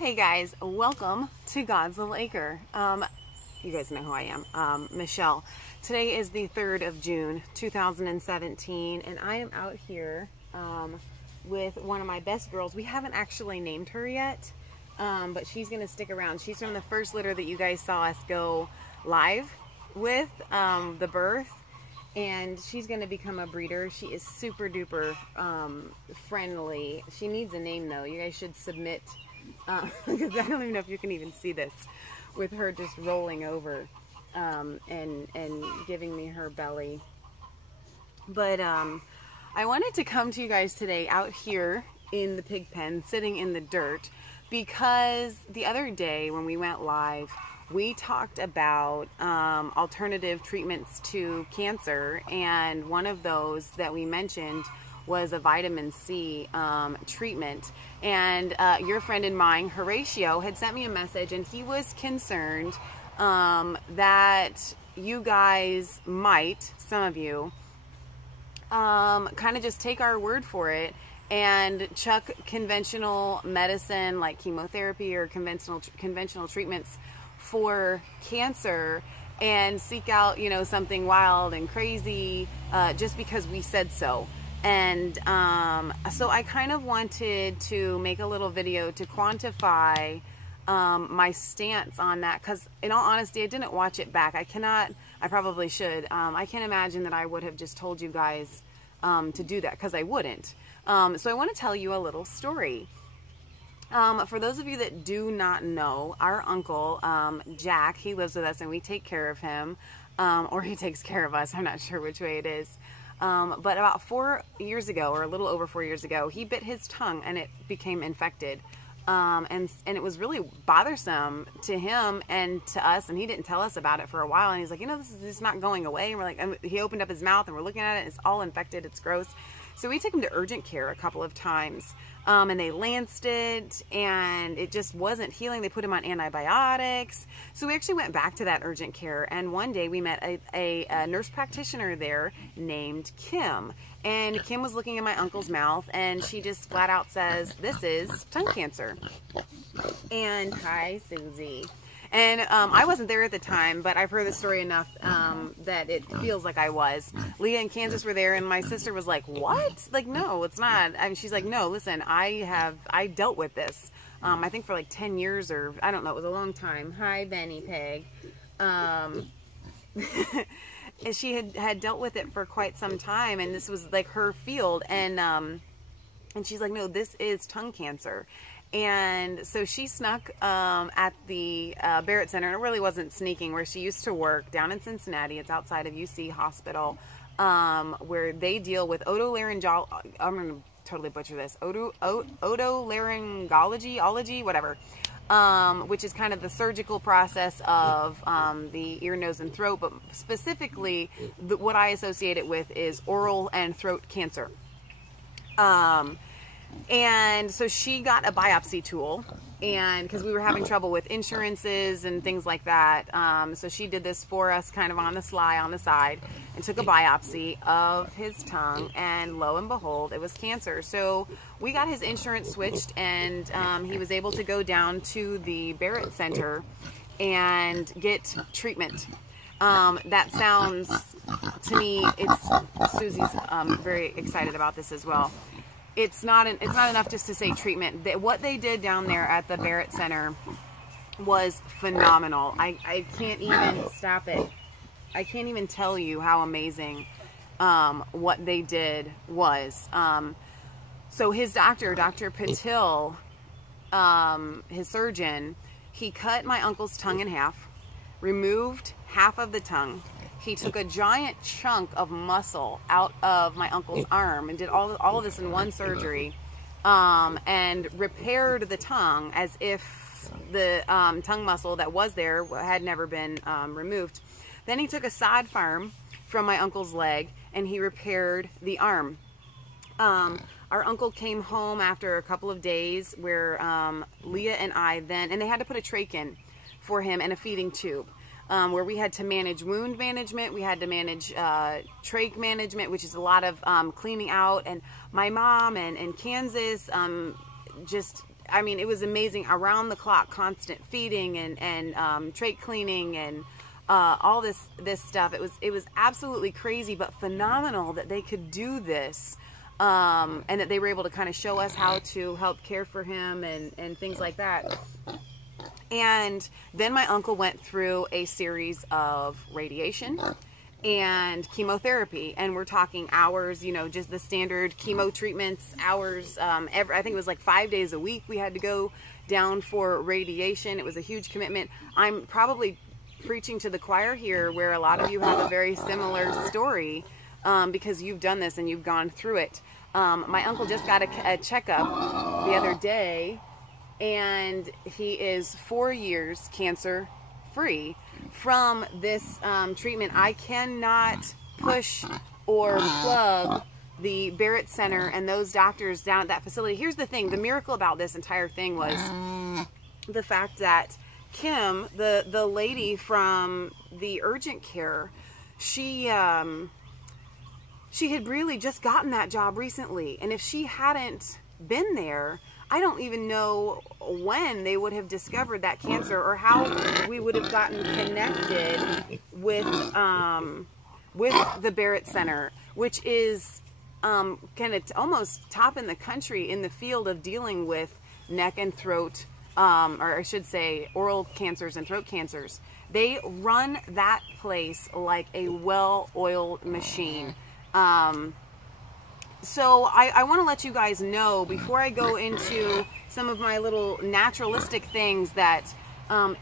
Hey guys, welcome to God's Little Acre. You guys know who I am, Michelle. Today is the 3rd of June, 2017, and I am out here with one of my best girls. We haven't actually named her yet, but she's going to stick around. She's from the first litter that you guys saw us go live with, the birth, and she's going to become a breeder. She is super duper friendly. She needs a name though. You guys should submit because I don't even know if you can even see this with her just rolling over and giving me her belly. But I wanted to come to you guys today out here in the pig pen, sitting in the dirt, because the other day when we went live, we talked about alternative treatments to cancer, and one of those that we mentioned was a vitamin C treatment. And your friend and mine, Horatio, had sent me a message, and he was concerned that you guys might, some of you, kind of just take our word for it and chuck conventional medicine like chemotherapy or conventional treatments for cancer and seek out, you know, something wild and crazy just because we said so. And so I kind of wanted to make a little video to quantify my stance on that, because in all honesty, I didn't watch it back. I probably should. I can't imagine that I would have just told you guys to do that, because I wouldn't. So I want to tell you a little story. For those of you that do not know, our uncle, Jack, he lives with us and we take care of him, or he takes care of us. I'm not sure which way it is. But about 4 years ago, or a little over 4 years ago, he bit his tongue and it became infected. And it was really bothersome to him and to us, and he didn't tell us about it for a while. And he's like, you know, this is not going away. And we're like, and he opened up his mouth and we're looking at it, and it's all infected. It's gross. So we took him to urgent care a couple of times, and they lanced it, and it just wasn't healing. They put him on antibiotics. So we actually went back to that urgent care, and one day we met a nurse practitioner there named Kim. And Kim was looking in my uncle's mouth, and she just flat out says, "This is tongue cancer." And hi, Susie. And I wasn't there at the time, but I've heard the story enough that it feels like I was. Leah and Kansas were there, and my sister was like, "What? Like, no, it's not." I mean, she's like, "No, listen, I dealt with this. I think for like 10 years, or I don't know, it was a long time." Hi, Benny Peg. And she had dealt with it for quite some time, and this was like her field. And she's like, "No, this is tongue cancer." And so she snuck at the Barrett Center, and it really wasn't sneaking, where she used to work down in Cincinnati. It's outside of UC Hospital, where they deal with otolaryngology. I'm going to totally butcher this. Otolaryngology, whatever, which is kind of the surgical process of the ear, nose, and throat. But specifically, what I associate it with is oral and throat cancer. And so she got a biopsy tool, and because we were having trouble with insurances and things like that, so she did this for us kind of on the sly, on the side, and took a biopsy of his tongue, and lo and behold, it was cancer. So we got his insurance switched, and he was able to go down to the Barrett Center and get treatment. That sounds, to me, Susie's very excited about this as well. It's not enough just to say treatment. What they did down there at the Barrett Center was phenomenal. I can't even stop it. I can't even tell you how amazing what they did was. So his doctor, Dr. Patil, his surgeon, he cut my uncle's tongue in half, removed half of the tongue. He took a giant chunk of muscle out of my uncle's arm and did all of this in one surgery, and repaired the tongue as if the tongue muscle that was there had never been removed. Then he took a sod farm from my uncle's leg, and he repaired the arm. Our uncle came home after a couple of days where Leah and I then, and they had to put a trach in for him and a feeding tube. Where we had to manage wound management, we had to manage trach management, which is a lot of cleaning out. And my mom and Kansas just I mean, it was amazing, around the clock, constant feeding and trach cleaning and all this stuff. It was absolutely crazy, but phenomenal that they could do this, and that they were able to kind of show us how to help care for him and things like that. And then my uncle went through a series of radiation and chemotherapy, and we're talking hours, you know, just the standard chemo treatments, hours, I think it was like 5 days a week we had to go down for radiation. It was a huge commitment. I'm probably preaching to the choir here, where a lot of you have a very similar story, because you've done this and you've gone through it. My uncle just got a checkup the other day, and he is 4 years cancer free from this treatment. I cannot push or plug the Barrett Center and those doctors down at that facility. Here's the thing, the miracle about this entire thing was the fact that Kim, the lady from the urgent care, she had really just gotten that job recently, and if she hadn't been there, I don't even know when they would have discovered that cancer, or how we would have gotten connected with the Barrett Center, which is kind of almost top in the country in the field of dealing with neck and throat, or I should say oral cancers and throat cancers. They run that place like a well-oiled machine. So I want to let you guys know, before I go into some of my little naturalistic things, that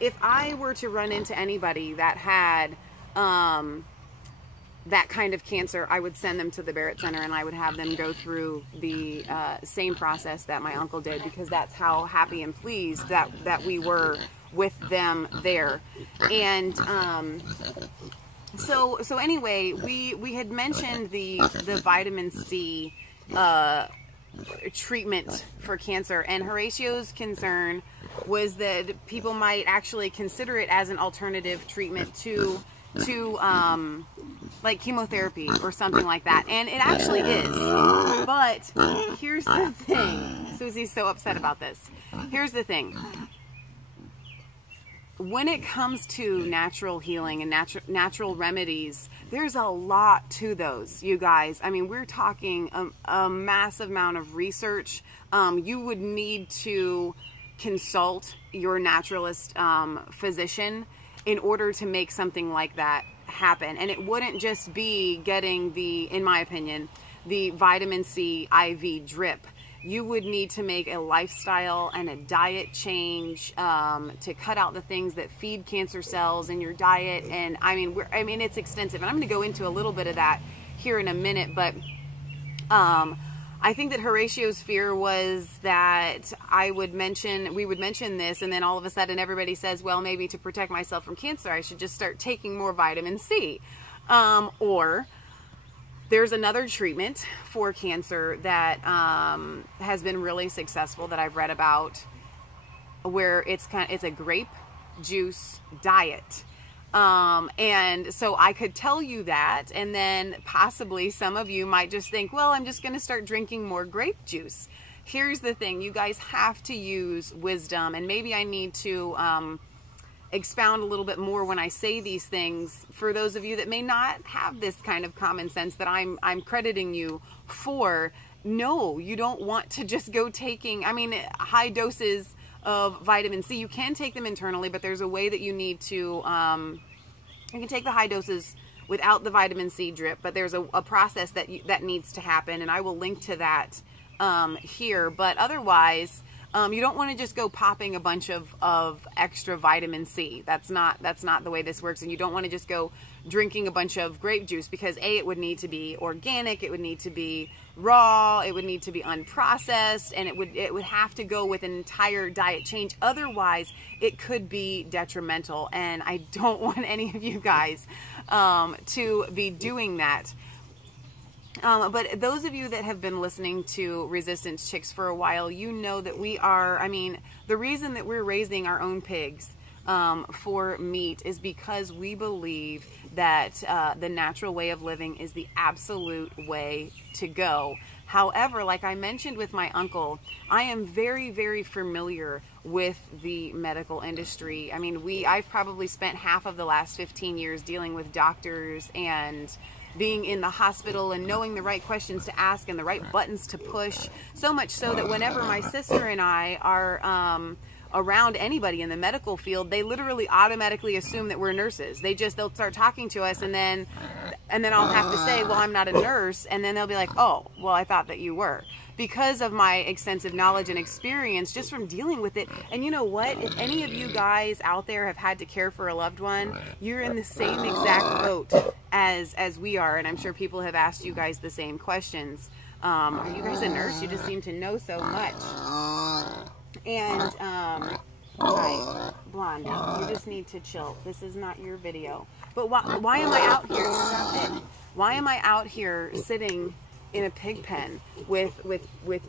if I were to run into anybody that had that kind of cancer, I would send them to the Barrett Center, and I would have them go through the same process that my uncle did, because that's how happy and pleased that we were with them there. And so anyway, we had mentioned the vitamin C treatment for cancer, and Horatio's concern was that people might actually consider it as an alternative treatment to like chemotherapy or something like that, and it actually is. But here's the thing, Susie's so upset about this. Here's the thing. When it comes to natural healing and natural remedies, there's a lot to those, you guys. I mean, we're talking a massive amount of research. You would need to consult your naturalist physician in order to make something like that happen. And it wouldn't just be getting in my opinion, the vitamin C IV drip. You would need to make a lifestyle and a diet change to cut out the things that feed cancer cells in your diet. And I mean, it's extensive, and I'm going to go into a little bit of that here in a minute. But I think that Horatio's fear was that we would mention this, and then all of a sudden everybody says, well, maybe to protect myself from cancer, I should just start taking more vitamin C, or there's another treatment for cancer that has been really successful that I've read about, where it's a grape juice diet. And so I could tell you that, and then possibly some of you might just think, well, I'm just going to start drinking more grape juice. Here's the thing, you guys have to use wisdom, and maybe I need to expound a little bit more when I say these things for those of you that may not have this kind of common sense that I'm crediting you for. No, you don't want to just go taking, high doses of vitamin C. You can take them internally, but there's a way that you need to, you can take the high doses without the vitamin C drip, but there's a process that needs to happen, and I will link to that here. But otherwise, you don't want to just go popping a bunch of extra vitamin C. That's not the way this works. And you don't want to just go drinking a bunch of grape juice, because it would need to be organic, it would need to be raw, it would need to be unprocessed, and it would have to go with an entire diet change. Otherwise, it could be detrimental, and I don't want any of you guys to be doing that. But those of you that have been listening to Resistance Chicks for a while, you know that we are, the reason that we're raising our own pigs for meat is because we believe that the natural way of living is the absolute way to go. However, like I mentioned with my uncle, I am very, very familiar with the medical industry. I mean, I've probably spent half of the last 15 years dealing with doctors and being in the hospital and knowing the right questions to ask and the right buttons to push. So much so that whenever my sister and I are around anybody in the medical field, they literally automatically assume that we're nurses. They'll start talking to us, and then I'll have to say, well, I'm not a nurse, and then they'll be like, oh, well, I thought that you were, because of my extensive knowledge and experience just from dealing with it. And you know what? If any of you guys out there have had to care for a loved one, you're in the same exact boat as we are, and I'm sure people have asked you guys the same questions. Are you guys a nurse? You just seem to know so much. And, hi, Blondie, you just need to chill. This is not your video. But why am I out here? Stop it. Why am I out here sitting in a pig pen with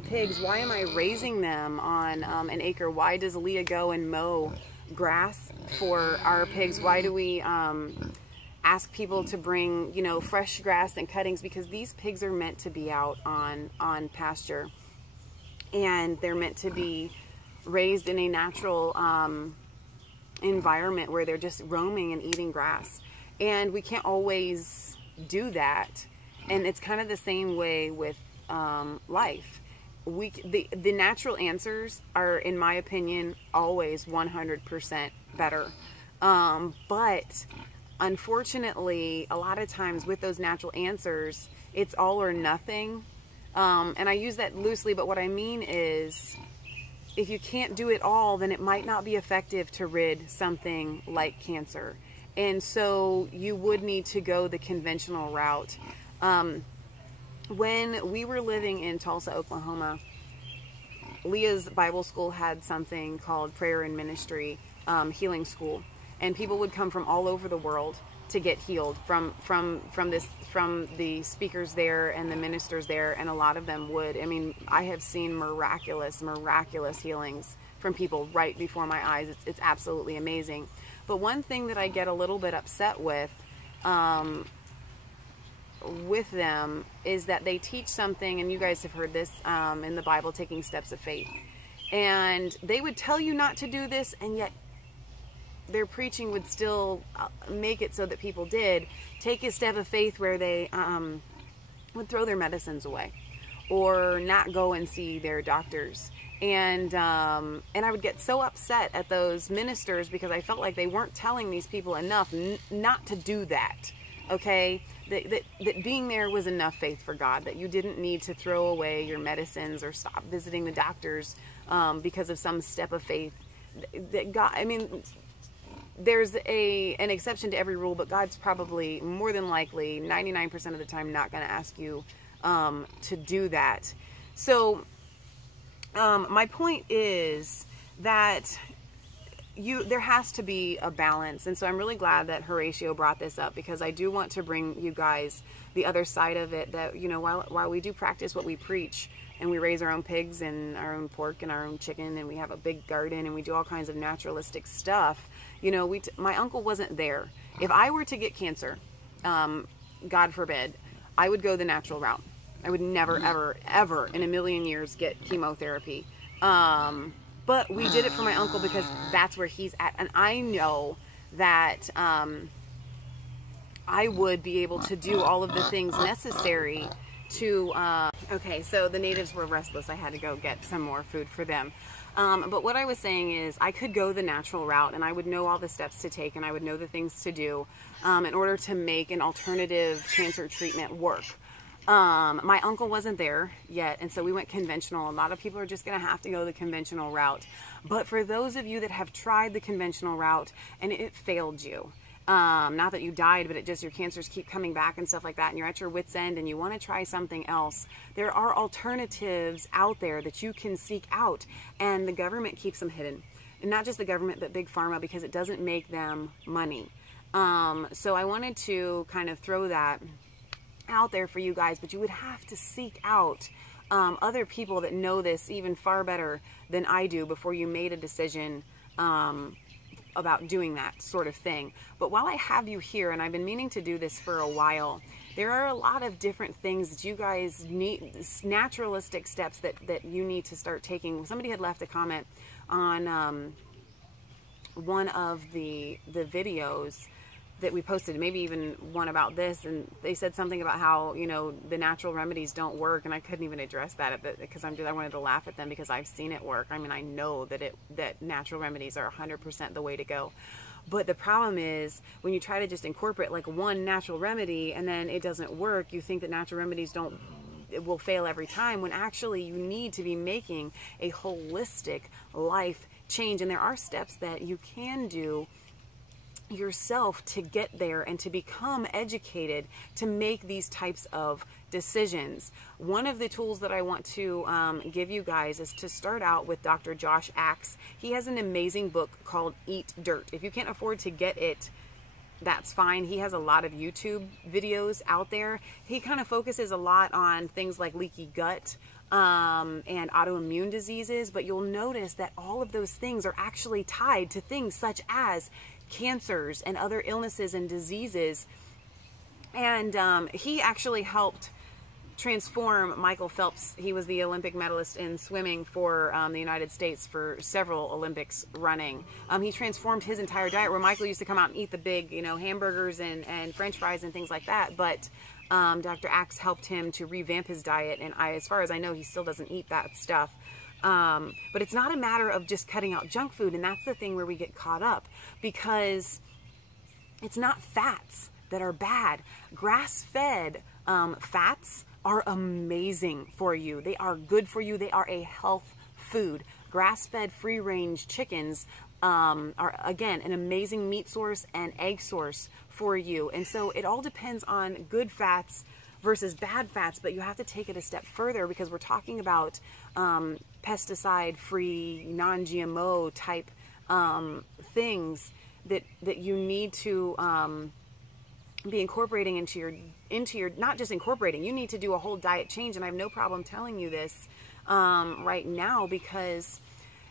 pigs? Why am I raising them on an acre? Why does Leah go and mow grass for our pigs? Why do we ask people to bring, you know, fresh grass and cuttings? Because these pigs are meant to be out on pasture, and they're meant to be raised in a natural environment where they're just roaming and eating grass. And we can't always do that. And it's kind of the same way with life. The natural answers are, in my opinion, always 100% better. But unfortunately, a lot of times with those natural answers, it's all or nothing. And I use that loosely, but what I mean is, if you can't do it all, then it might not be effective to rid something like cancer. And so you would need to go the conventional route. When we were living in Tulsa, Oklahoma, Leah's Bible school had something called Prayer and Ministry Healing School. And people would come from all over the world to get healed from the speakers there and the ministers there, and a lot of them would. I mean, I have seen miraculous healings from people right before my eyes. It's absolutely amazing. But one thing that I get a little bit upset with them is that they teach something, and you guys have heard this in the Bible, taking steps of faith. And they would tell you not to do this, and yet their preaching would still make it so that people did take a step of faith where they would throw their medicines away or not go and see their doctors. And I would get so upset at those ministers because I felt like they weren't telling these people enough not to do that. Okay, that being there was enough faith for God, that you didn't need to throw away your medicines or stop visiting the doctors because of some step of faith. That God, I mean, there's an exception to every rule, but God's probably more than likely 99% of the time not going to ask you to do that. So my point is that there has to be a balance. And so I'm really glad that Horatio brought this up, because I do want to bring you guys the other side of it, that, you know, while we do practice what we preach, and we raise our own pigs and our own pork and our own chicken, and we have a big garden, and we do all kinds of naturalistic stuff, you know, my uncle wasn't there. If I were to get cancer, God forbid, I would go the natural route. I would never, ever, ever in a million years get chemotherapy. But we did it for my uncle because that's where he's at. And I know that I would be able to do all of the things necessary to... Okay, so the natives were restless. I had to go get some more food for them. But what I was saying is, I could go the natural route, and I would know all the steps to take, and I would know the things to do in order to make an alternative cancer treatment work. My uncle wasn't there yet, and so we went conventional. A lot of people are just going to have to go the conventional route. But for those of you that have tried the conventional route and it failed you, not that you died, but your cancers keep coming back and stuff like that, and you're at your wit's end and you want to try something else, there are alternatives out there that you can seek out, and the government keeps them hidden. And not just the government, but big pharma, because it doesn't make them money. So I wanted to kind of throw that out there for you guys, but you would have to seek out other people that know this even far better than I do before you made a decision about doing that sort of thing. But while I have you here, and I've been meaning to do this for a while, There are a lot of different things that you guys need, naturalistic steps that you need to start taking. Somebody had left a comment on one of the videos that we posted, maybe even one about this, and they said something about how, you know, the natural remedies don't work, and I couldn't even address that because I wanted to laugh at them because I've seen it work. I mean, I know that natural remedies are 100% the way to go. But the problem is when you try to just incorporate like one natural remedy and then it doesn't work, you think that natural remedies will fail every time, when actually you need to be making a holistic life change. And there are steps that you can do yourself to get there and to become educated to make these types of decisions. One of the tools that I want to give you guys is to start out with Dr. Josh Axe. He has an amazing book called Eat Dirt. If you can't afford to get it, that's fine. He has a lot of YouTube videos out there. He kind of focuses a lot on things like leaky gut and autoimmune diseases, but you'll notice that all of those things are actually tied to things such as cancers and other illnesses and diseases. And he actually helped transform Michael Phelps. He was the Olympic medalist in swimming for the United States for several Olympics running. He transformed his entire diet, where Michael used to come out and eat the big, you know, hamburgers and French fries and things like that. But Dr. Axe helped him to revamp his diet, and as far as I know, he still doesn't eat that stuff. But it's not a matter of just cutting out junk food, and that's the thing where we get caught up, because it's not fats that are bad. Grass-fed fats are amazing for you. They are good for you. They are a health food. Grass-fed free-range chickens are, again, an amazing meat source and egg source for you. And so it all depends on good fats versus bad fats, but you have to take it a step further, because we're talking about pesticide-free, non-GMO type things that you need to be incorporating into your not just incorporating, you need to do a whole diet change. And I have no problem telling you this right now, because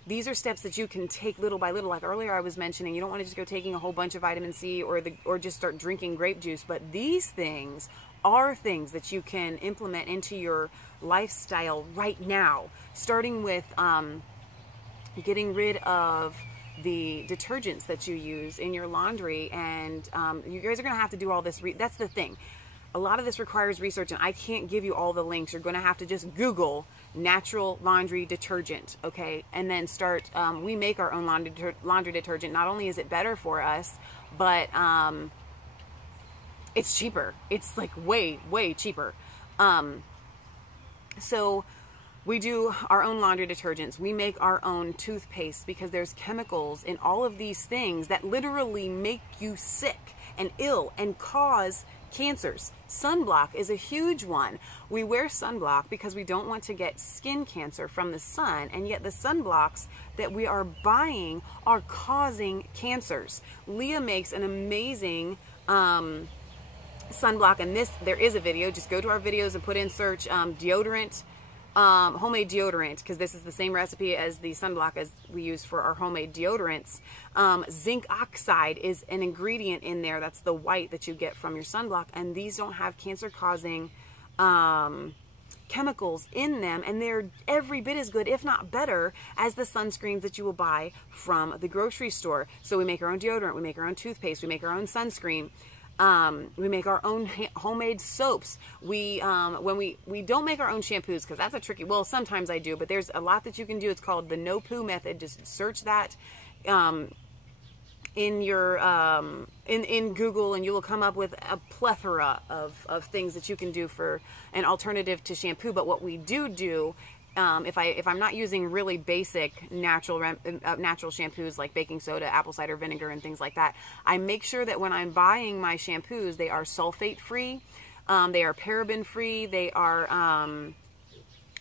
these are steps that you can take little by little. Like earlier I was mentioning, you don't want to just go taking a whole bunch of vitamin C or just start drinking grape juice, but these things are things that you can implement into your lifestyle right now, starting with getting rid of the detergents that you use in your laundry. And you guys are going to have to do all this. That's the thing. A lot of this requires research, and I can't give you all the links. You're going to have to just Google natural laundry detergent, okay? And then start, we make our own laundry detergent. Not only is it better for us, but it's cheaper. It's like way, way cheaper. So we do our own laundry detergents. We make our own toothpaste, because there's chemicals in all of these things that literally make you sick and ill and cause cancers. Sunblock is a huge one. We wear sunblock because we don't want to get skin cancer from the sun, and yet the sunblocks that we are buying are causing cancers. Leah makes an amazing sunblock, and there is a video. Just go to our videos and put in search deodorant, homemade deodorant, because this is the same recipe as the sunblock as we use for our homemade deodorants. Zinc oxide is an ingredient in there. That's the white that you get from your sunblock, and these don't have cancer-causing chemicals in them, and they're every bit as good, if not better, as the sunscreens that you will buy from the grocery store. So we make our own deodorant, we make our own toothpaste, we make our own sunscreen. We make our own homemade soaps. When we don't make our own shampoos, because that's a tricky, well, sometimes I do, but there's a lot that you can do. It's called the no poo method. Just search that in your in Google, and you will come up with a plethora of things that you can do for an alternative to shampoo. But what we do if I'm not using really basic natural shampoos like baking soda, apple cider vinegar, and things like that, I make sure that when I'm buying my shampoos, they are sulfate free, they are paraben free, they are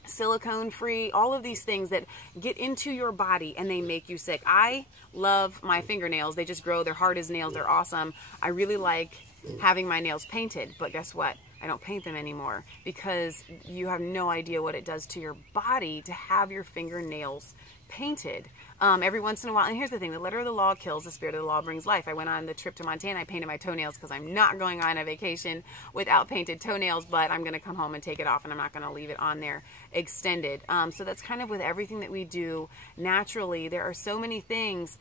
silicone free, all of these things that get into your body and they make you sick. I love my fingernails. They just grow. They're hard as nails. They're awesome. I really like having my nails painted, but guess what? I don't paint them anymore, because you have no idea what it does to your body to have your fingernails painted. Every once in a while, and here's the thing, the letter of the law kills, the spirit of the law brings life. I went on the trip to Montana, I painted my toenails because I'm not going on a vacation without painted toenails, but I'm going to come home and take it off, and I'm not going to leave it on there extended. So that's kind of with everything that we do naturally. There are so many things.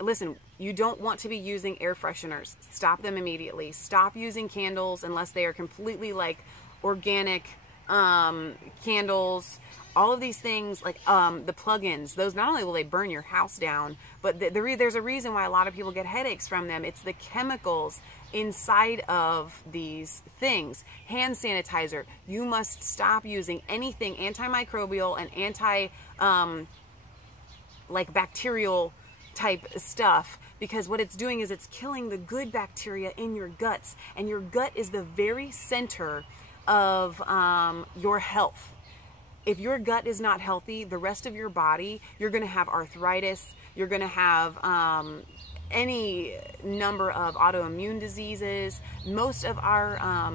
Listen, you don't want to be using air fresheners. Stop them immediately. Stop using candles unless they are completely like organic candles. All of these things, like the plug-ins, those not only will they burn your house down, but there's a reason why a lot of people get headaches from them. It's the chemicals inside of these things. Hand sanitizer. You must stop using anything antimicrobial and like bacterial type stuff, because what it's doing is it's killing the good bacteria in your guts, and your gut is the very center of your health. If your gut is not healthy, the rest of your body, you're going to have arthritis, you're going to have any number of autoimmune diseases. Most of our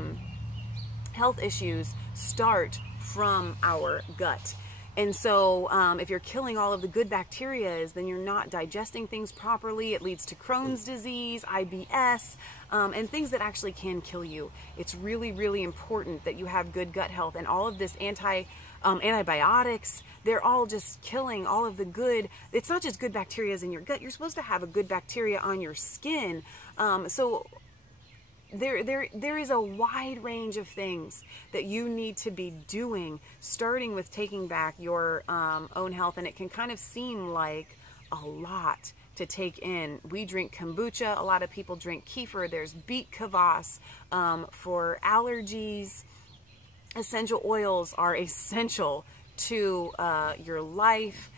health issues start from our gut. And so if you're killing all of the good bacteria, then you're not digesting things properly. It leads to Crohn's disease, IBS, and things that actually can kill you. It's really, really important that you have good gut health, and all of this antibiotics, they're all just killing all of the good. It's not just good bacteria in your gut. You're supposed to have a good bacteria on your skin. So there is a wide range of things that you need to be doing, starting with taking back your own health. And it can kind of seem like a lot to take in. We drink kombucha. A lot of people drink kefir. There's beet kvass for allergies. Essential oils are essential to your life,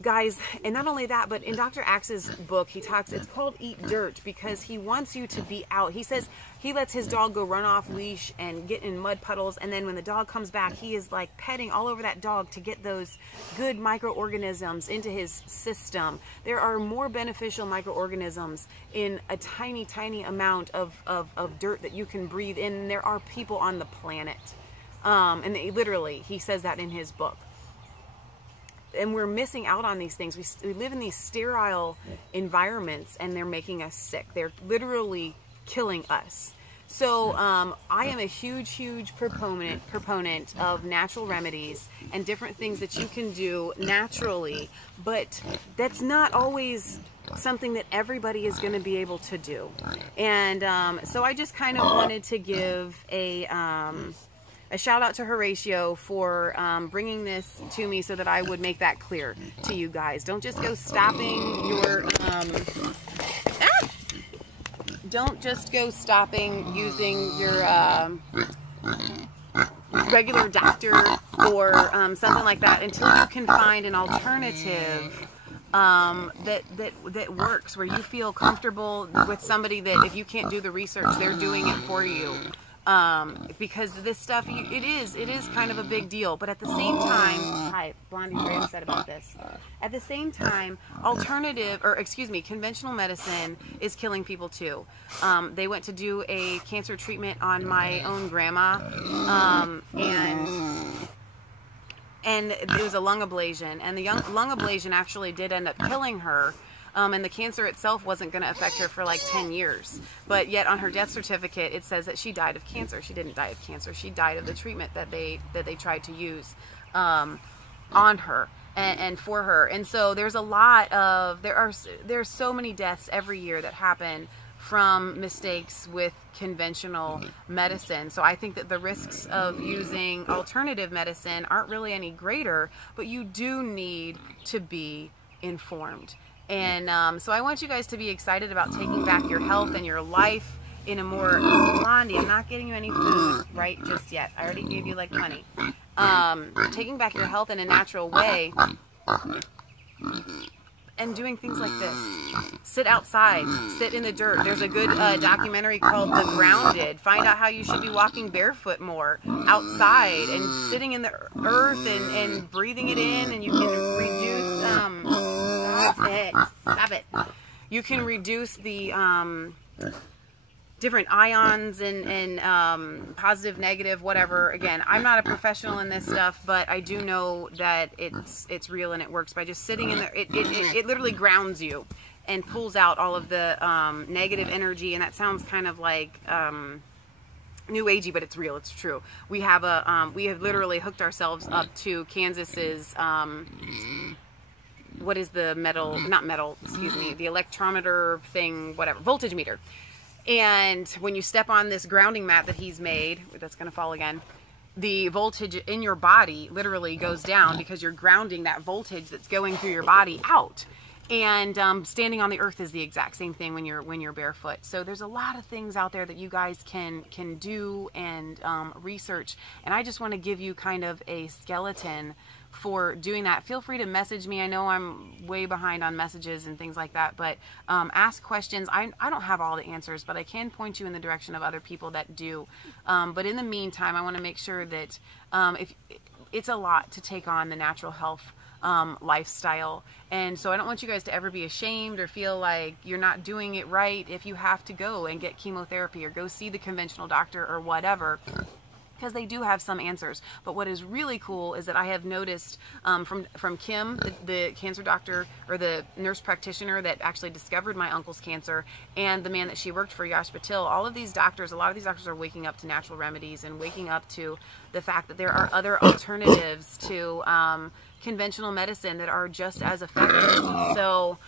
guys. And not only that, but in Dr. Axe's book, he talks, it's called Eat Dirt, because he wants you to be out. He says he lets his dog go run off leash and get in mud puddles, and then when the dog comes back, he is like petting all over that dog to get those good microorganisms into his system. There are more beneficial microorganisms in a tiny, tiny amount of dirt that you can breathe in. There are people on the planet. And literally, he says that in his book. And we're missing out on these things. We live in these sterile environments, and they're making us sick. They're literally killing us. So I am a huge, huge proponent of natural remedies and different things that you can do naturally. But that's not always something that everybody is going to be able to do. And so I just kind of wanted to give a shout out to Horatio for bringing this to me so that I would make that clear to you guys. Don't just go stopping your, don't just go stopping using your regular doctor or something like that until you can find an alternative that works, where you feel comfortable with somebody that, if you can't do the research, they're doing it for you. Because this stuff, it is kind of a big deal. But at the same time, hi, Blondie's very upset about this. At the same time, conventional medicine is killing people too. They went to do a cancer treatment on my own grandma, and it was a lung ablation, and the lung ablation actually did end up killing her. And the cancer itself wasn't going to affect her for like 10 years. But yet on her death certificate, it says that she died of cancer. She didn't die of cancer. She died of the treatment that they tried to use on her and for her. And so there's a lot of, there's so many deaths every year that happen from mistakes with conventional medicine. So I think that the risks of using alternative medicine aren't really any greater, but you do need to be informed. And so I want you guys to be excited about taking back your health and your life in a more, Blondie, I'm not getting you any food right just yet. I already gave you like money. Taking back your health in a natural way and doing things like this. Sit outside, sit in the dirt. There's a good documentary called The Grounded. Find out how you should be walking barefoot more outside and sitting in the earth and breathing it in, and you can reduce, stop it. You can reduce the different ions and positive, negative, whatever. Again, I'm not a professional in this stuff, but I do know that it's real and it works by just sitting in there. It literally grounds you and pulls out all of the negative energy, and that sounds kind of like new agey, but it's real, it's true. We have literally hooked ourselves up to Kansas's what is the the electrometer thing, whatever, voltage meter. And when you step on this grounding mat that he's made, that's going to fall again, the voltage in your body literally goes down because you're grounding that voltage that's going through your body out. And standing on the earth is the exact same thing when you're barefoot. So there's a lot of things out there that you guys can do and research. And I just want to give you kind of a skeleton for doing that. Feel free to message me. I know I'm way behind on messages and things like that, but ask questions. I don't have all the answers, but I can point you in the direction of other people that do. But in the meantime, I want to make sure that if it's a lot to take on the natural health lifestyle, and so I don't want you guys to ever be ashamed or feel like you're not doing it right if you have to go and get chemotherapy or go see the conventional doctor or whatever, because they do have some answers. But what is really cool is that I have noticed from Kim, the cancer doctor or the nurse practitioner that actually discovered my uncle's cancer, and the man that she worked for, Yash Patil, all of these doctors, a lot of these doctors are waking up to natural remedies and waking up to the fact that there are other alternatives to conventional medicine that are just as effective. So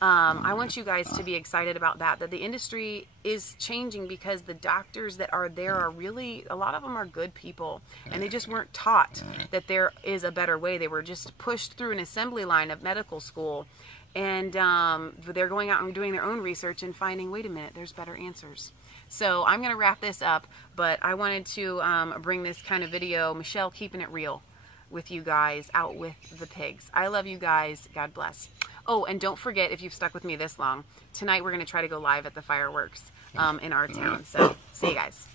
I want you guys to be excited about that the industry is changing, because the doctors that are there are really, a lot of them are good people, and they just weren't taught that there is a better way. They were just pushed through an assembly line of medical school, and they're going out and doing their own research and finding, wait a minute, there's better answers. So I'm going to wrap this up, but I wanted to bring this kind of video, Michelle keeping it real with you guys out with the pigs. I love you guys. God bless. Oh, and don't forget, if you've stuck with me this long, tonight we're going to try to go live at the fireworks in our town. So see you guys.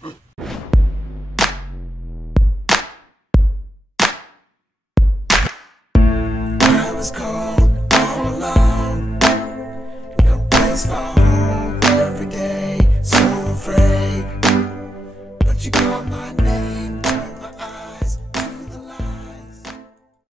I was cold all alone, no place for home, every day so afraid, but you called my name.